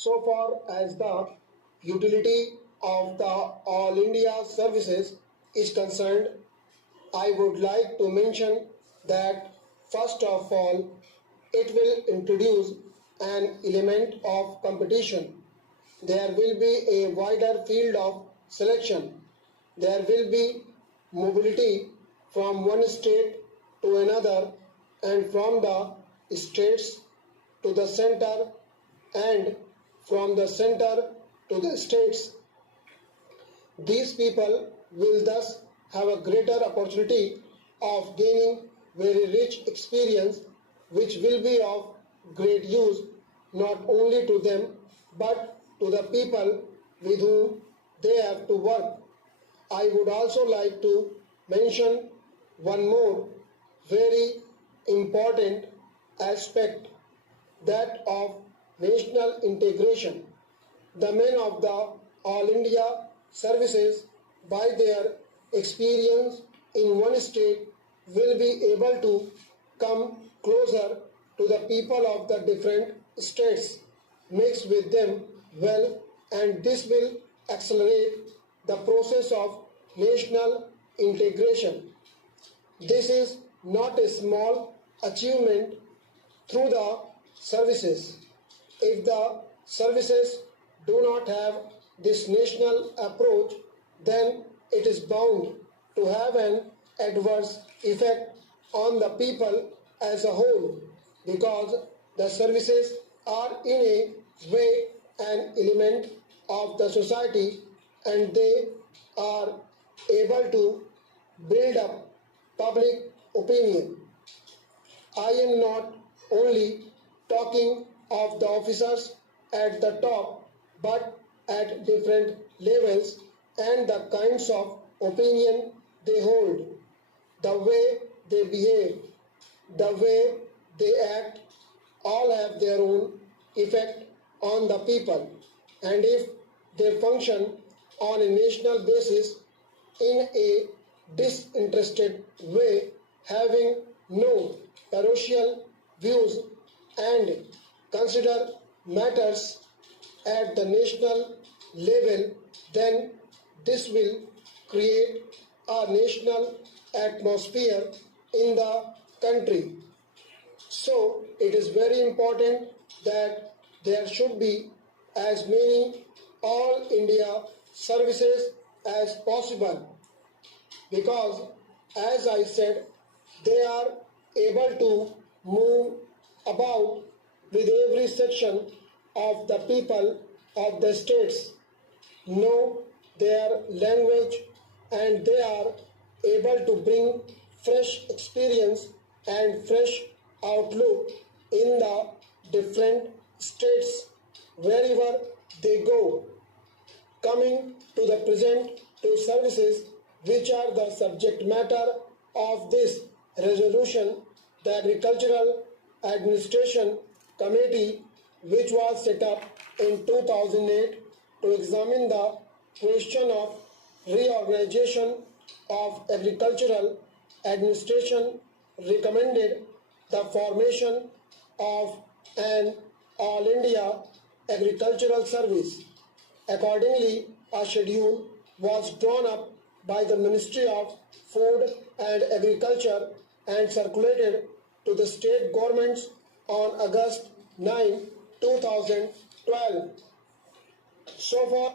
So far as the utility of the All India services is concerned, I would like to mention that first of all, it will introduce an element of competition. There will be a wider field of selection. There will be mobility from one state to another and from the states to the center and from the center to the states. These people will thus have a greater opportunity of gaining very rich experience which will be of great use not only to them but to the people with whom they have to work. I would also like to mention one more very important aspect, that of national integration. The men of the All India services, by their experience in one state, will be able to come closer to the people of the different states, mix with them well, and this will accelerate the process of national integration. This is not a small achievement through the services. If the services do not have this national approach, then it is bound to have an adverse effect on the people as a whole, because the services are in a way an element of the society and they are able to build up public opinion. I am not only talking of the officers at the top but at different levels and the kinds of opinion they hold, the way they behave, the way they act, all have their own effect on the people. And if they function on a national basis in a disinterested way, having no parochial views and consider matters at the national level, then this will create a national atmosphere in the country. So it is very important that there should be as many all India services as possible, because as I said, they are able to move about with every section of the people of the states, know their language, and they are able to bring fresh experience and fresh outlook in the different states wherever they go. Coming to the present two services which are the subject matter of this resolution, the Agricultural Administration Committee, which was set up in 2008 to examine the question of reorganization of agricultural administration, recommended the formation of an All India Agricultural Service. Accordingly, a schedule was drawn up by the Ministry of Food and Agriculture and circulated to the state governments on August 9, 2012. So far,